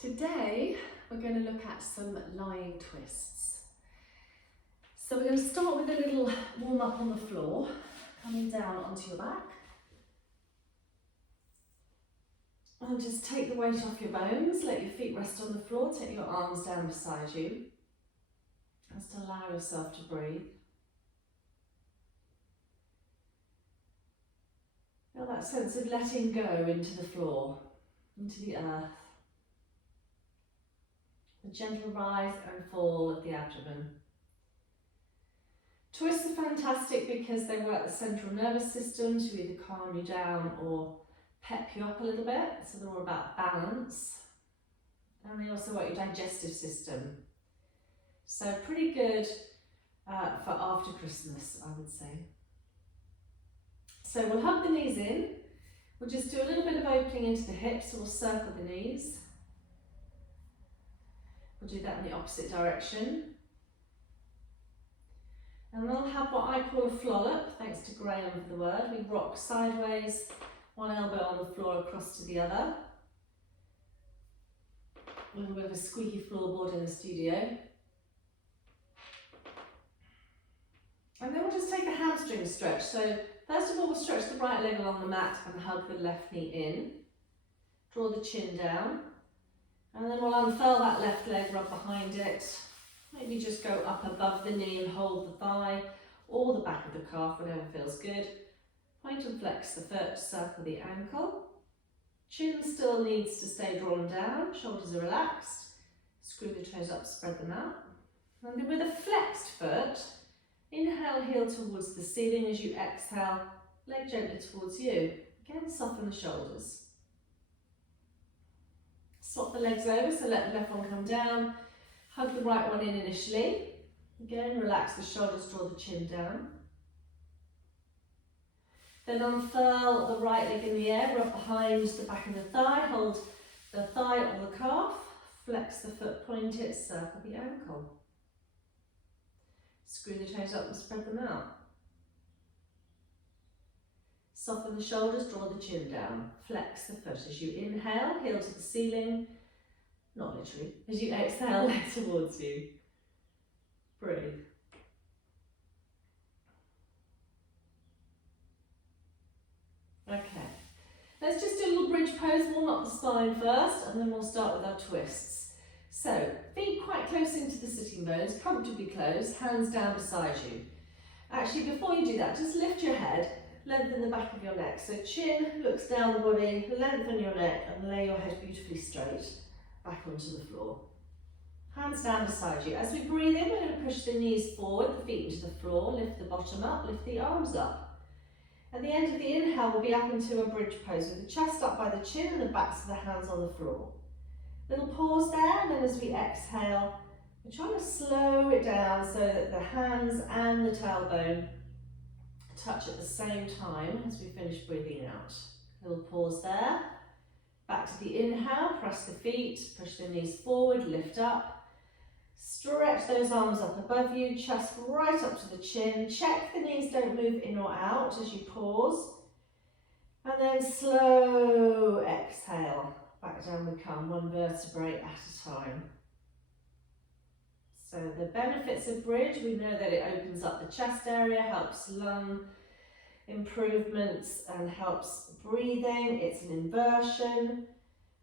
Today we're going to look at some lying twists. So we're going to start with a little warm up on the floor, coming down onto your back. And just take the weight off your bones, let your feet rest on the floor, take your arms down beside you. Just allow yourself to breathe. Feel that sense of letting go into the floor, into the earth. The gentle rise and fall of the abdomen. Twists are fantastic because they work the central nervous system to either calm you down or pep you up a little bit, so they're all about balance. And they also work your digestive system. So pretty good for after Christmas, I would say. So we'll hug the knees in. We'll just do a little bit of opening into the hips, so we'll circle the knees. We'll do that in the opposite direction. And we'll have what I call a flollop, thanks to Graham for the word. We rock sideways, one elbow on the floor across to the other. A little bit of a squeaky floorboard in the studio. And then we'll just take a hamstring stretch. So first of all, we'll stretch the right leg along the mat and hug the left knee in. Draw the chin down. And then we'll unfurl that left leg, rub behind it. Maybe just go up above the knee and hold the thigh or the back of the calf, whatever feels good. Point and flex the foot, circle the ankle. Chin still needs to stay drawn down, shoulders are relaxed. Screw the toes up, spread them out. And then with a flexed foot, inhale, heel towards the ceiling. As you exhale, leg gently towards you. Again, soften the shoulders. Swap the legs over, so let the left one come down. Hug the right one in initially. Again, relax the shoulders, draw the chin down. Then unfurl the right leg in the air, rub behind the back of the thigh, hold the thigh or the calf, flex the foot, point it, circle the ankle. Screw the toes up and spread them out. Soften the shoulders, draw the chin down. Flex the foot as you inhale, heel to the ceiling. Not literally. As you exhale, leg towards you. Breathe. Okay. Let's just do a little bridge pose, warm up the spine first, and then we'll start with our twists. So, feet quite close into the sitting bones, comfortably close, hands down beside you. Actually, before you do that, just lift your head. Lengthen the back of your neck. So chin looks down the body, lengthen your neck and lay your head beautifully straight back onto the floor. Hands down beside you. As we breathe in, we're going to push the knees forward, the feet into the floor, lift the bottom up, lift the arms up. At the end of the inhale, we'll be up into a bridge pose with the chest up by the chin and the backs of the hands on the floor. Little pause there, and then as we exhale, we're trying to slow it down so that the hands and the tailbone touch at the same time as we finish breathing out. Little pause there. Back to the inhale, press the feet, push the knees forward, lift up. Stretch those arms up above you, chest right up to the chin. Check the knees don't move in or out as you pause. And then slow exhale. Back down we come, one vertebrae at a time. So the benefits of bridge, we know that it opens up the chest area, helps lung improvements and helps breathing. It's an inversion,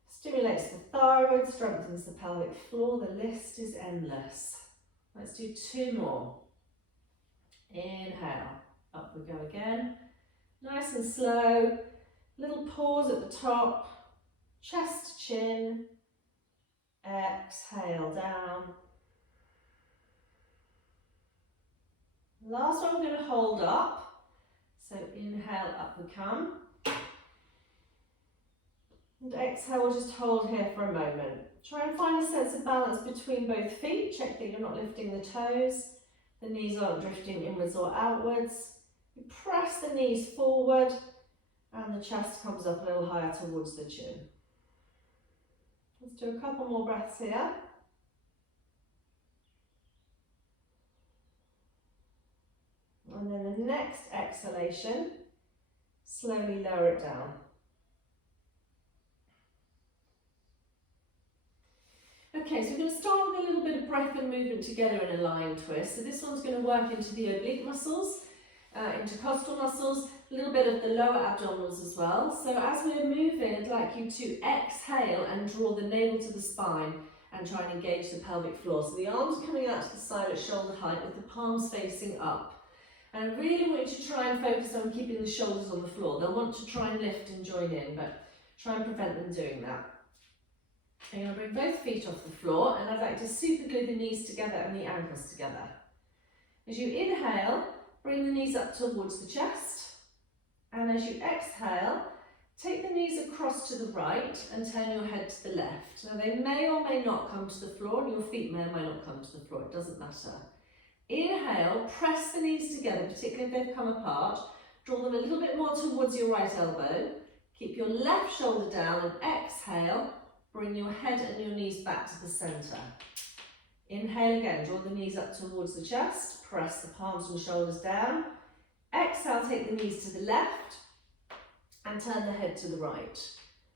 stimulates the thyroid, strengthens the pelvic floor. The list is endless. Let's do two more. Inhale, up we go again. Nice and slow, little pause at the top, chest, chin, exhale down. Last one we're going to hold up. So inhale, up we come. And exhale, we'll just hold here for a moment. Try and find a sense of balance between both feet. Check that you're not lifting the toes. The knees aren't drifting inwards or outwards. You press the knees forward and the chest comes up a little higher towards the chin. Let's do a couple more breaths here. And then the next exhalation, slowly lower it down. Okay, so we're going to start with a little bit of breath and movement together in a lying twist. So this one's going to work into the oblique muscles, intercostal muscles, a little bit of the lower abdominals as well. So as we're moving, I'd like you to exhale and draw the navel to the spine and try and engage the pelvic floor. So the arms are coming out to the side at shoulder height with the palms facing up. And I really want you to try and focus on keeping the shoulders on the floor. They'll want to try and lift and join in, but try and prevent them doing that. I'm going to bring both feet off the floor, and I'd like to super glue the knees together and the ankles together. As you inhale, bring the knees up towards the chest, and as you exhale, take the knees across to the right and turn your head to the left. Now they may or may not come to the floor, and your feet may or may not come to the floor, it doesn't matter. Inhale, press the knees together, particularly if they've come apart. Draw them a little bit more towards your right elbow. Keep your left shoulder down and exhale. Bring your head and your knees back to the centre. Inhale again, draw the knees up towards the chest, press the palms and shoulders down. Exhale, take the knees to the left and turn the head to the right.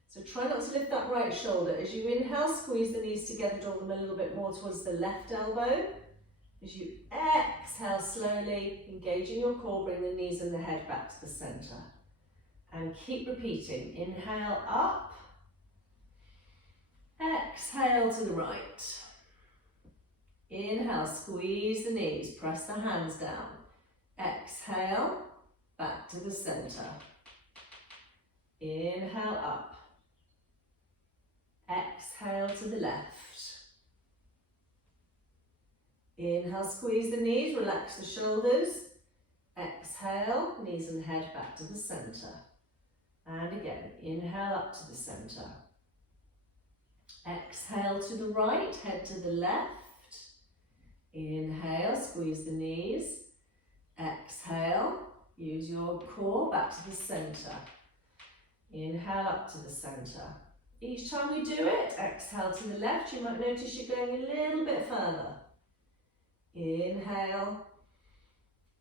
So try not to lift that right shoulder. As you inhale, squeeze the knees together, draw them a little bit more towards the left elbow. As you exhale slowly, engaging your core, bring the knees and the head back to the centre. And keep repeating. Inhale up. Exhale to the right. Inhale, squeeze the knees, press the hands down. Exhale, back to the centre. Inhale up. Exhale to the left. Inhale, squeeze the knees, relax the shoulders. Exhale, knees and head back to the centre. And again, inhale up to the centre. Exhale to the right, head to the left. Inhale, squeeze the knees. Exhale, use your core back to the centre. Inhale up to the centre. Each time we do it, exhale to the left. You might notice you're going a little bit further. Inhale.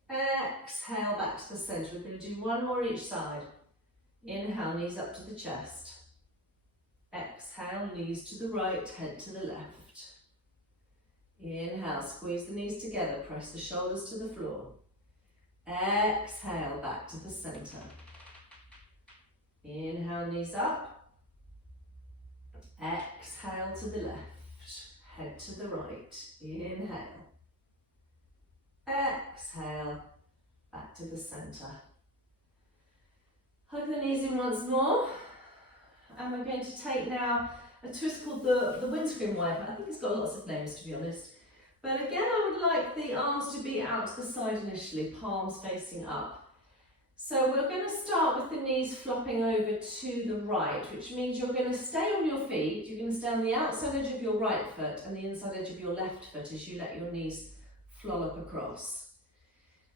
Exhale back to the centre. We're going to do one more each side. Inhale, knees up to the chest. Exhale, knees to the right, head to the left. Inhale, squeeze the knees together, press the shoulders to the floor. Exhale, back to the centre. Inhale, knees up. Exhale to the left, head to the right. Inhale. Exhale, back to the centre. Hug the knees in once more. And we're going to take now a twist called the windscreen wiper. I think it's got lots of names, to be honest. But again, I would like the arms to be out to the side initially, palms facing up. So we're going to start with the knees flopping over to the right, which means you're going to stay on your feet. You're going to stay on the outside edge of your right foot and the inside edge of your left foot as you let your knees flollop across.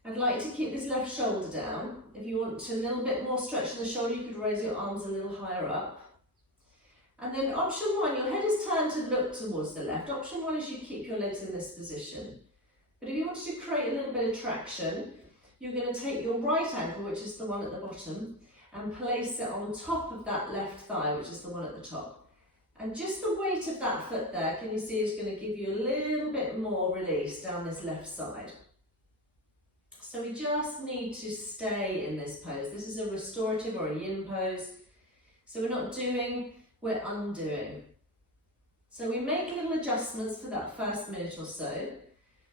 I'd like to keep this left shoulder down. If you want to a little bit more stretch in the shoulder, you could raise your arms a little higher up. And then option one, your head is turned to look towards the left. Option one is you keep your legs in this position. But if you wanted to create a little bit of traction, you're going to take your right ankle, which is the one at the bottom, and place it on top of that left thigh, which is the one at the top. And just the weight of that foot there, can you see, is going to give you a little bit more release down this left side. So we just need to stay in this pose. This is a restorative or a yin pose. So we're not doing, we're undoing. So we make little adjustments for that first minute or so.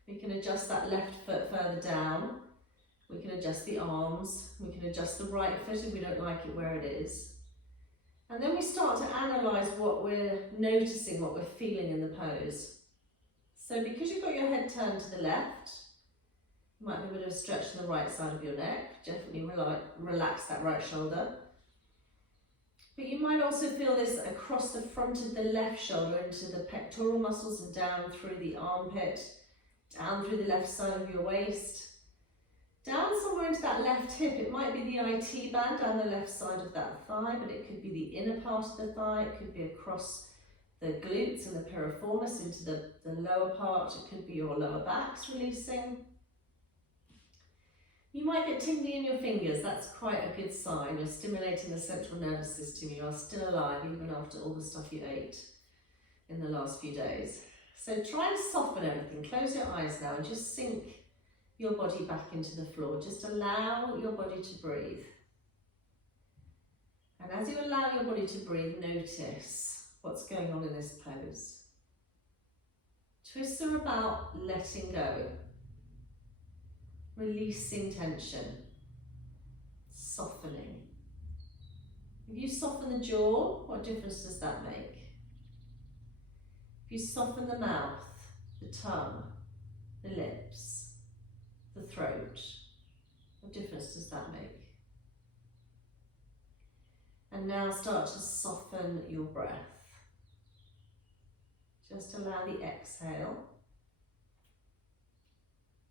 We can adjust that left foot further down. We can adjust the arms. We can adjust the right foot if we don't like it where it is. And then we start to analyse what we're noticing, what we're feeling in the pose. So because you've got your head turned to the left, might be a bit of a stretch on the right side of your neck. Definitely relax that right shoulder. But you might also feel this across the front of the left shoulder into the pectoral muscles and down through the armpit, down through the left side of your waist, down somewhere into that left hip. It might be the IT band down the left side of that thigh, but it could be the inner part of the thigh. It could be across the glutes and the piriformis into the lower part. It could be your lower backs releasing. You might get tingly in your fingers. That's quite a good sign. You're stimulating the central nervous system. You are still alive even after all the stuff you ate. in the last few days. So try and soften everything. Close your eyes now and just sink your body back into the floor. Just allow your body to breathe. And as you allow your body to breathe, notice what's going on in this pose. Twists are about letting go, releasing tension, softening. If you soften the jaw, what difference does that make? If you soften the mouth, the tongue, the lips, the throat, what difference does that make? And now start to soften your breath. Just allow the exhale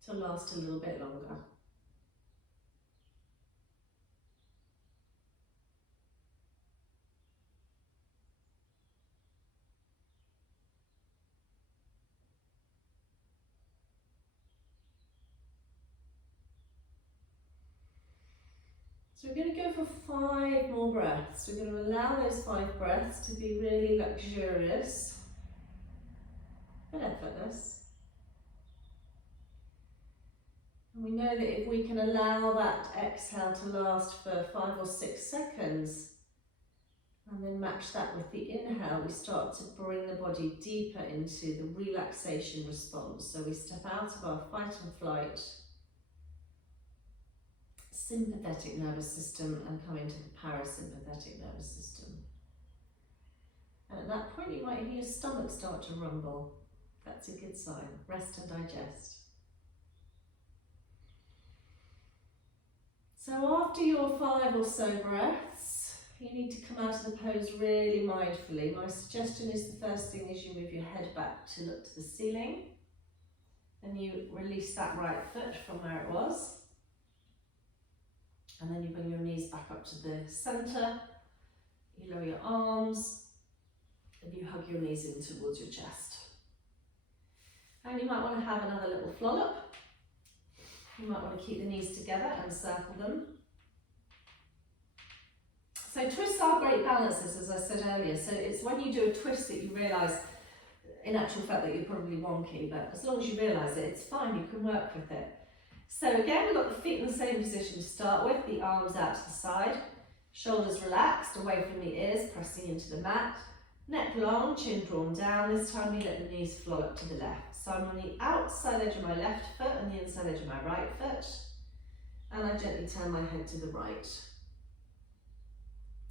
to last a little bit longer. So we're going to go for 5 more breaths. We're going to allow those 5 breaths to be really luxurious but effortless. And we know that if we can allow that exhale to last for 5 or 6 seconds and then match that with the inhale, we start to bring the body deeper into the relaxation response. So we step out of our fight and flight sympathetic nervous system and come into the parasympathetic nervous system. And at that point you might hear your stomach start to rumble. That's a good sign. Rest and digest. So after your 5 or so breaths, you need to come out of the pose really mindfully. My suggestion is the first thing is you move your head back to look to the ceiling and you release that right foot from where it was. And then you bring your knees back up to the centre, you lower your arms, and you hug your knees in towards your chest. And you might want to have another little flollop. You might want to keep the knees together and circle them. So twists are great balances, as I said earlier. So it's when you do a twist that you realise, in actual fact, that you're probably wonky, but as long as you realise it, it's fine, you can work with it. So again, we've got the feet in the same position to start with, the arms out to the side, shoulders relaxed away from the ears, pressing into the mat, neck long, chin drawn down. This time we let the knees flow up to the left. So I'm on the outside edge of my left foot and the inside edge of my right foot, and I gently turn my head to the right.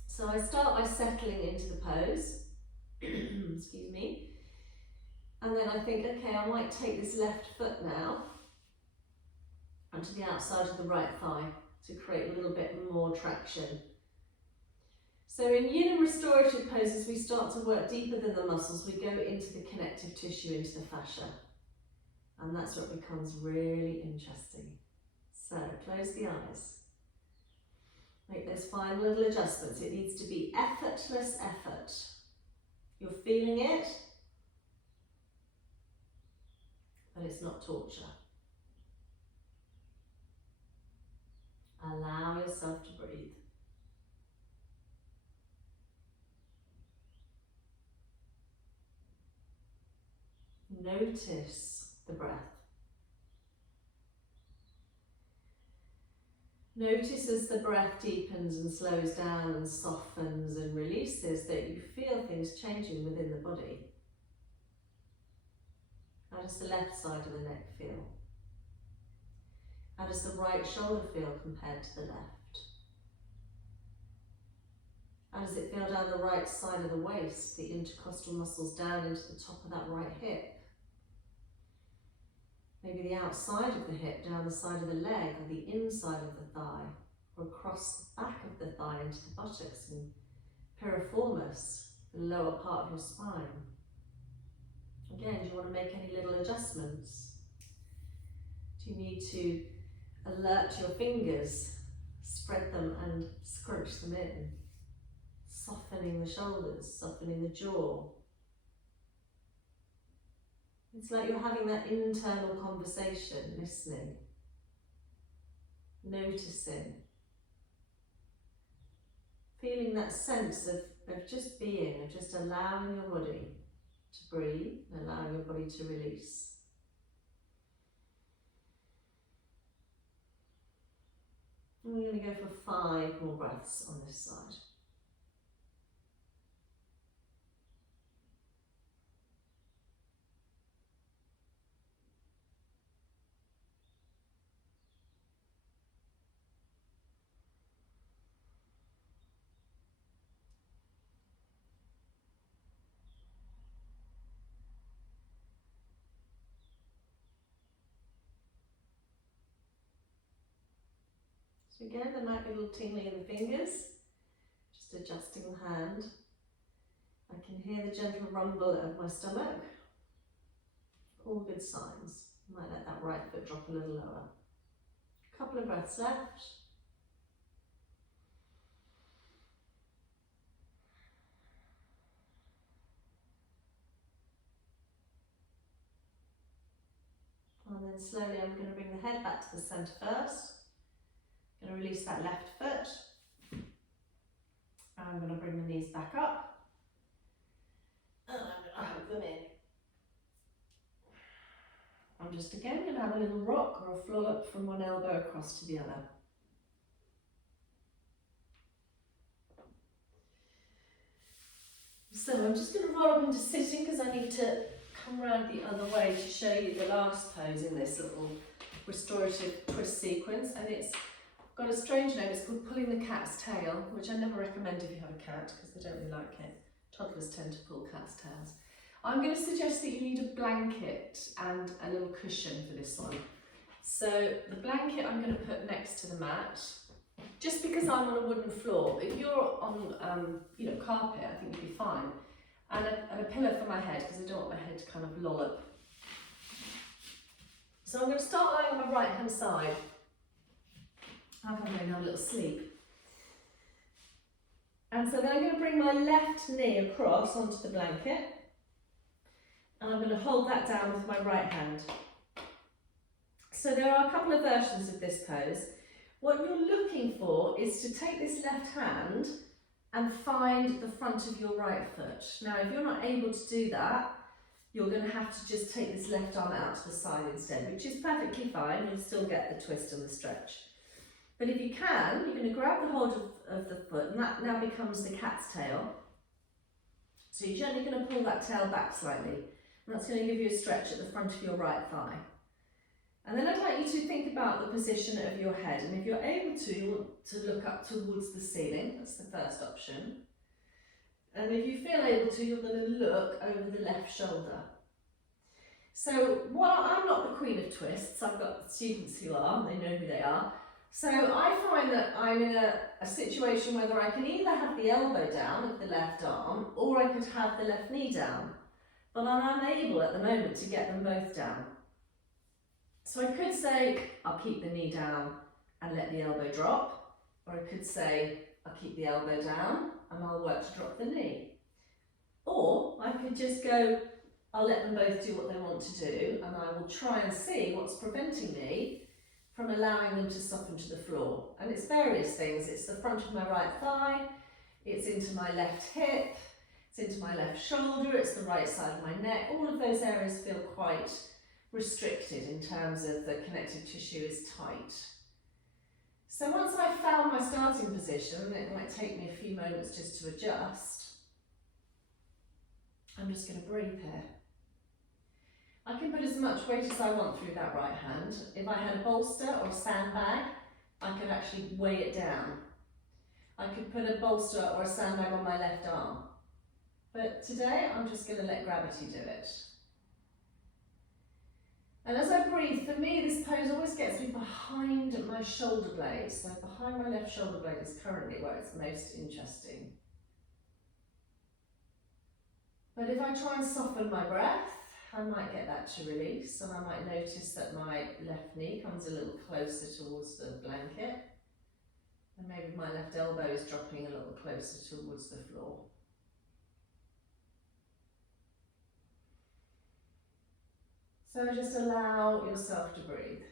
So I start by settling into the pose, excuse me, and then I think, okay, I might take this left foot now onto the outside of the right thigh to create a little bit more traction. So in yin and restorative poses, we start to work deeper than the muscles. We go into the connective tissue, into the fascia. And that's what becomes really interesting. So close the eyes. Make those final little adjustments. It needs to be effortless effort. You're feeling it, but it's not torture. Allow yourself to breathe. Notice the breath. Notice as the breath deepens and slows down and softens and releases that you feel things changing within the body. How does the left side of the neck feel? How does the right shoulder feel compared to the left? How does it feel down the right side of the waist, the intercostal muscles down into the top of that right hip? Maybe the outside of the hip, down the side of the leg, or the inside of the thigh, or across the back of the thigh into the buttocks and piriformis, the lower part of your spine. Again, do you want to make any little adjustments? Do you need to alert your fingers, spread them and scrunch them in, softening the shoulders, softening the jaw? It's like you're having that internal conversation, listening, noticing, feeling that sense of just being, of just allowing your body to breathe and allowing your body to release. And we're going to go for 5 more breaths on this side. So again, there might be a little tingling in the fingers, just adjusting the hand. I can hear the gentle rumble of my stomach. All good signs. Might let that right foot drop a little lower. A couple of breaths left. And then slowly I'm going to bring the head back to the centre first. I'm going to release that left foot. I'm going to bring the knees back up. And I'm going to hug them in. I'm just again going to have a little rock or a flow up from one elbow across to the other. So I'm just going to roll up into sitting because I need to come around the other way to show you the last pose in this little restorative twist sequence, and it's got a strange name. It's called pulling the cat's tail, which I never recommend if you have a cat because they don't really like it. Toddlers tend to pull cat's tails. I'm going to suggest that you need a blanket and a little cushion for this one. So the blanket I'm going to put next to the mat, just because I'm on a wooden floor. If you're on carpet, I think you'll be fine. And a pillow for my head, because I don't want my head to kind of loll up. So I'm going to start lying on my right hand side. I'm going to have a little sleep. And so then I'm going to bring my left knee across onto the blanket. And I'm going to hold that down with my right hand. So there are a couple of versions of this pose. What you're looking for is to take this left hand and find the front of your right foot. Now, if you're not able to do that, you're going to have to just take this left arm out to the side instead, which is perfectly fine. You'll still get the twist and the stretch. But if you can, you're going to grab the hold of the foot, and that now becomes the cat's tail. So you're gently going to pull that tail back slightly, and that's going to give you a stretch at the front of your right thigh. And then I'd like you to think about the position of your head, and if you're able to, you want to look up towards the ceiling. That's the first option. And if you feel able to, you're going to look over the left shoulder. So I'm not the queen of twists. I've got students who are, they know who they are. So I find that I'm in a situation whether I can either have the elbow down of the left arm or I could have the left knee down. But I'm unable at the moment to get them both down. So I could say, I'll keep the knee down and let the elbow drop. Or I could say, I'll keep the elbow down and I'll work to drop the knee. Or I could just go, I'll let them both do what they want to do and I will try and see what's preventing me from allowing them to soften to the floor. And it's various things. It's the front of my right thigh, it's into my left hip, it's into my left shoulder, it's the right side of my neck. All of those areas feel quite restricted in terms of the connective tissue is tight. So once I've found my starting position, it might take me a few moments just to adjust. I'm just going to breathe here. I can put as much weight as I want through that right hand. If I had a bolster or a sandbag, I could actually weigh it down. I could put a bolster or a sandbag on my left arm. But today, I'm just going to let gravity do it. And as I breathe, for me, this pose always gets me behind my shoulder blade. So behind my left shoulder blade is currently where it's most interesting. But if I try and soften my breath, I might get that to release, and I might notice that my left knee comes a little closer towards the blanket, and maybe my left elbow is dropping a little closer towards the floor. So just allow yourself to breathe.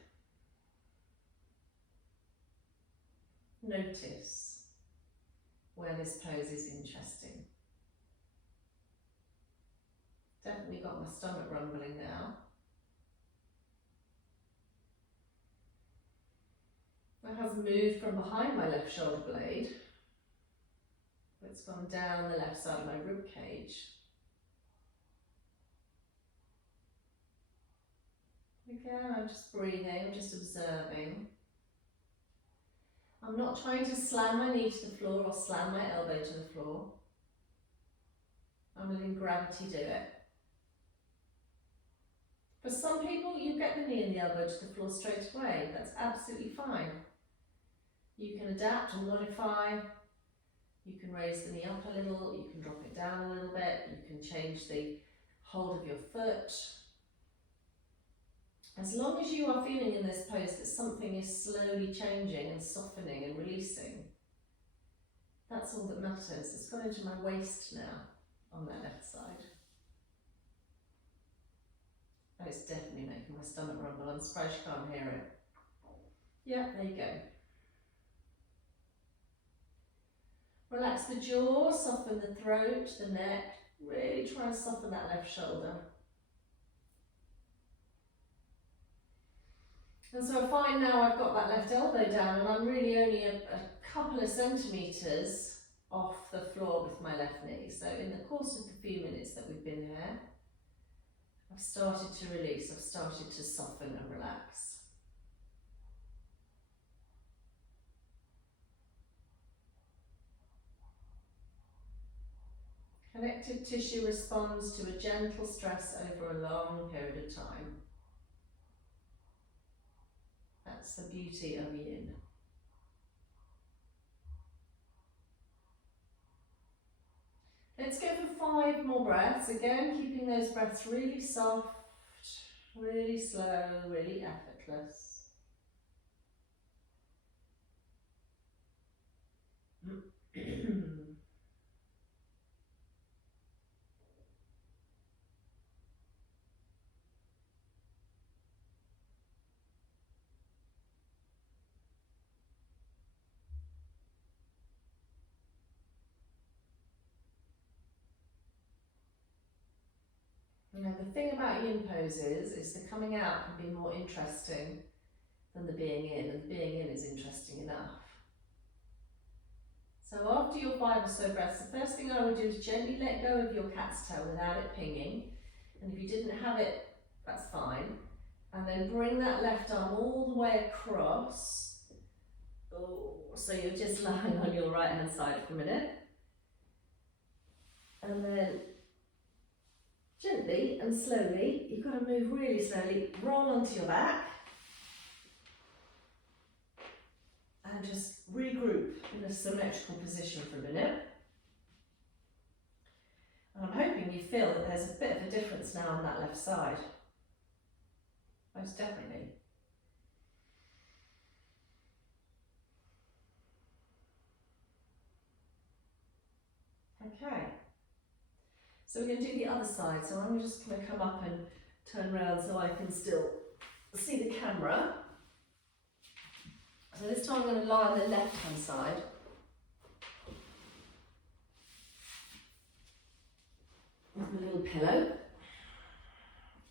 Notice where this pose is interesting. definitely got my stomach rumbling now. That has moved from behind my left shoulder blade. It's gone down the left side of my rib cage. Again, I'm just breathing, I'm just observing. I'm not trying to slam my knee to the floor or slam my elbow to the floor. I'm letting gravity do it. For some people, you get the knee and the elbow to the floor straight away. That's absolutely fine. You can adapt and modify. You can raise the knee up a little, you can drop it down a little bit, you can change the hold of your foot. As long as you are feeling in this pose that something is slowly changing and softening and releasing, that's all that matters. It's gone into my waist now on that left side. Oh, it's definitely making my stomach rumble. I'm surprised you can't hear it. Yeah, there you go. Relax the jaw, soften the throat, the neck. Really try and soften that left shoulder. And so I find now I've got that left elbow down and I'm really only a couple of centimetres off the floor with my left knee. So in the course of the few minutes that we've been here, I've started to release, I've started to soften and relax. Connective tissue responds to a gentle stress over a long period of time. That's the beauty of yin. Let's go for 5 more breaths. Again, keeping those breaths really soft, really slow, really effortless. Now the thing about yin poses is the coming out can be more interesting than the being in, and the being in is interesting enough. So after your 5 or so breaths, the first thing I would do is gently let go of your cat's tail without it pinging. And if you didn't have it, that's fine. And then bring that left arm all the way across. Oh, so you're just lying on your right hand side for a minute. And then gently and slowly, you've got to move really slowly, roll onto your back. And just regroup in a symmetrical position for a minute. And I'm hoping you feel that there's a bit of a difference now on that left side. Most definitely. Okay. So we're going to do the other side. So I'm just going to come up and turn around so I can still see the camera. So this time I'm going to lie on the left hand side. With my little pillow.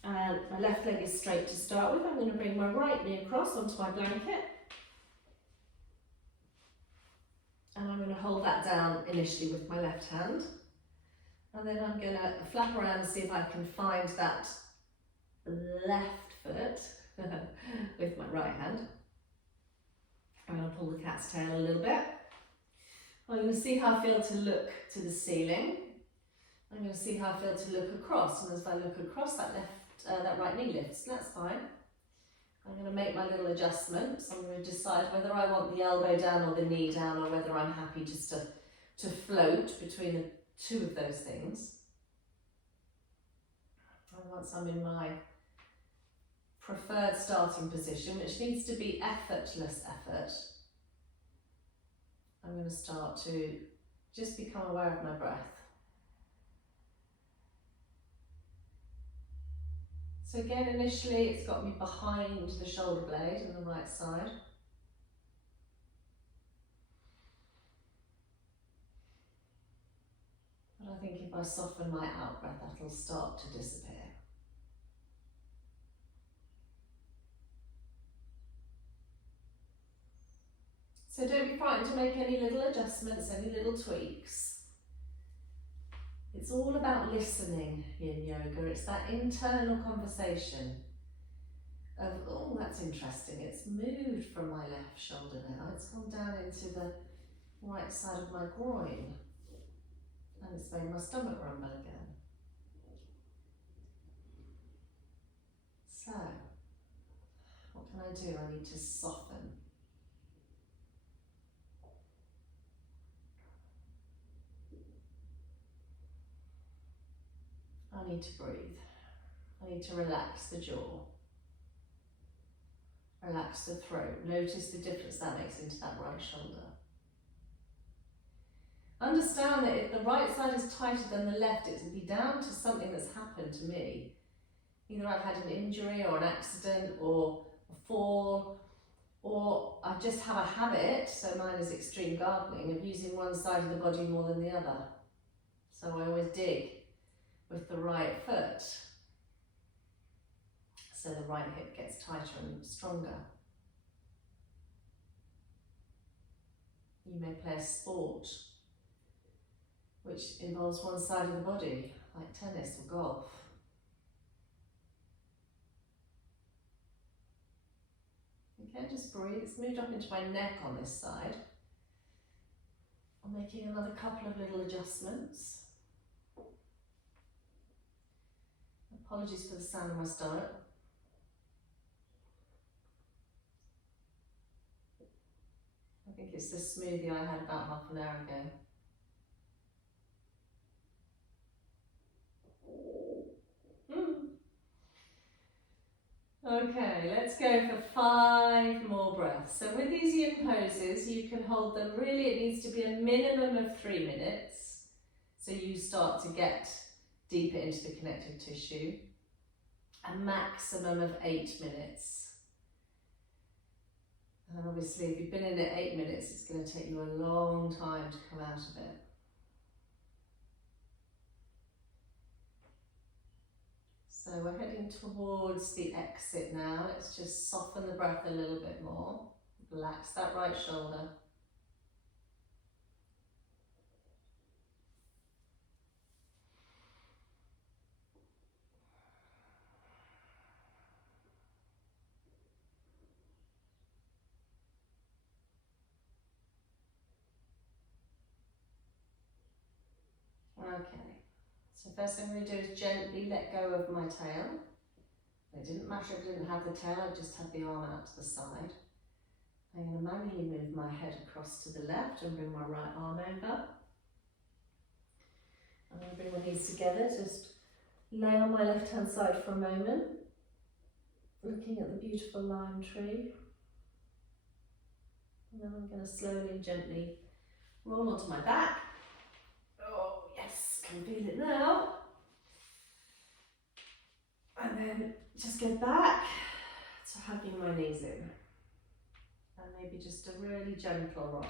And my left leg is straight to start with. I'm going to bring my right knee across onto my blanket. And I'm going to hold that down initially with my left hand. And then I'm going to flap around and see if I can find that left foot with my right hand. I'm going to pull the cat's tail a little bit. I'm going to see how I feel to look to the ceiling. I'm going to see how I feel to look across, and as I look across, that right knee lifts, and that's fine. I'm going to make my little adjustment, so I'm going to decide whether I want the elbow down or the knee down, or whether I'm happy just to float between the two of those things. And once I'm in my preferred starting position, which needs to be effortless effort, I'm going to start to just become aware of my breath. So again, initially it's got me behind the shoulder blade on the right side. But I think if I soften my out breath, that'll start to disappear. So don't be frightened to make any little adjustments, any little tweaks. It's all about listening in yoga. It's that internal conversation of, oh, that's interesting. It's moved from my left shoulder now. It's gone down into the right side of my groin. And it's made my stomach rumble again. So, what can I do? I need to soften. I need to breathe. I need to relax the jaw. Relax the throat. Notice the difference that makes into that right shoulder. Understand that if the right side is tighter than the left, it will be down to something that's happened to me. Either I've had an injury or an accident or a fall, or I just have a habit, so mine is extreme gardening, of using one side of the body more than the other. So I always dig with the right foot, so the right hip gets tighter and stronger. You may play a sport which involves one side of the body, like tennis or golf. Okay, just breathe. It's moved up into my neck on this side. I'm making another couple of little adjustments. Apologies for the sound of my stomach. I think it's the smoothie I had about half an hour ago. Okay, let's go for 5 more breaths. So with these yin poses, you can hold them, really it needs to be a minimum of 3 minutes. So you start to get deeper into the connective tissue. A maximum of 8 minutes. And obviously if you've been in it 8 minutes, it's going to take you a long time to come out of it. So we're heading towards the exit now. Let's just soften the breath a little bit more. Relax that right shoulder. Okay, so first thing I'm going to do is gently let go of my tail. It didn't matter if I didn't have the tail, I just had the arm out to the side. I'm going to manually move my head across to the left and bring my right arm over. I'm going to bring my knees together, just lay on my left hand side for a moment, looking at the beautiful lime tree. And then I'm going to slowly and gently roll onto my back. Oh yes, can feel it now. And then just go back to hugging my knees in. And maybe just a really gentle rock,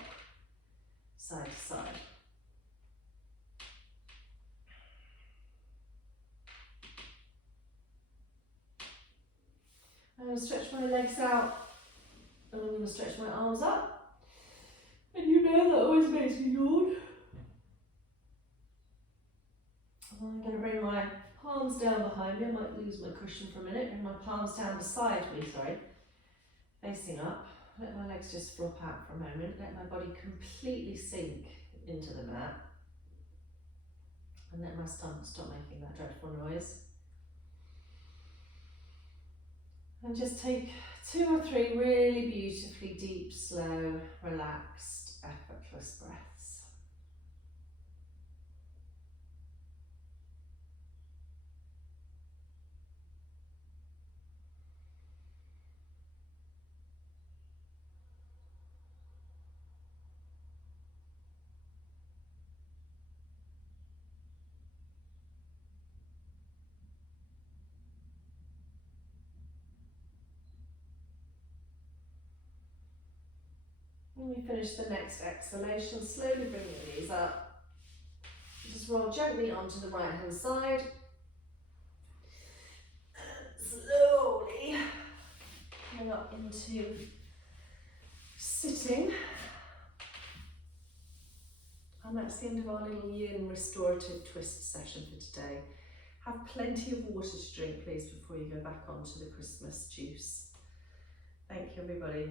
side to side. I'm going to stretch my legs out, and I'm going to stretch my arms up. And you know that always makes me yawn. I'm going to bring my palms down behind me. I might lose my cushion for a minute. Bring my palms down beside me, facing up. Let my legs just flop out for a moment. Let my body completely sink into the mat. And let my stomach stop making that dreadful noise. And just take 2 or 3 really beautifully deep, slow, relaxed, effortless breaths. When we finish the next exhalation, slowly bring your knees up. Just roll gently onto the right hand side. Slowly coming up into sitting. And that's the end of our little yin restorative twist session for today. Have plenty of water to drink, please, before you go back onto the Christmas juice. Thank you, everybody.